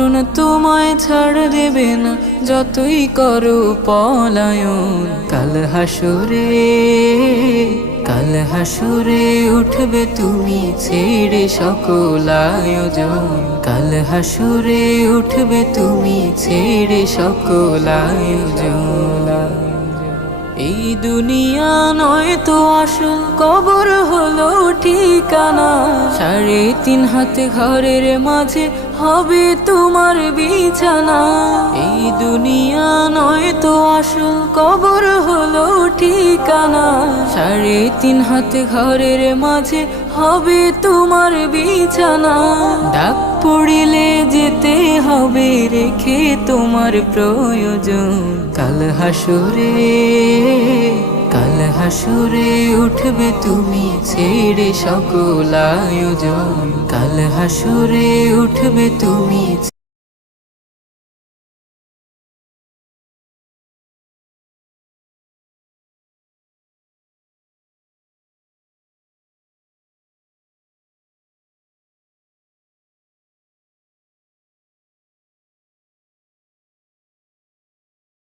মরণ তোমায় ছাড় দেবে না, যতই করো পলায়ন। কাল হাসরে উঠবে তুমি ছেড়ে সকল আয়োজন। কাল হাসরে উঠবে তুমি ছেড়ে সকল আয়োজন। এই দুনিয়া নয় তো আসল, কবর হলো ঠিকানা। 3.5 হাত ঘরের মাঝে হবে তোমার বিছানা। এই দুনিয়া নয় তো আসল, কবর হলো ঠিকানা। 3.5 হাত ঘরের মাঝে হবে তোমার বিছানা। ডাক পড়িলে যেতে হবে, রেখে তোমার প্রয়োজন। কাল হাসরে উঠবে তুমি ছেড়ে সকল আয়োজন। কাল হাসরে উঠবে তুমি।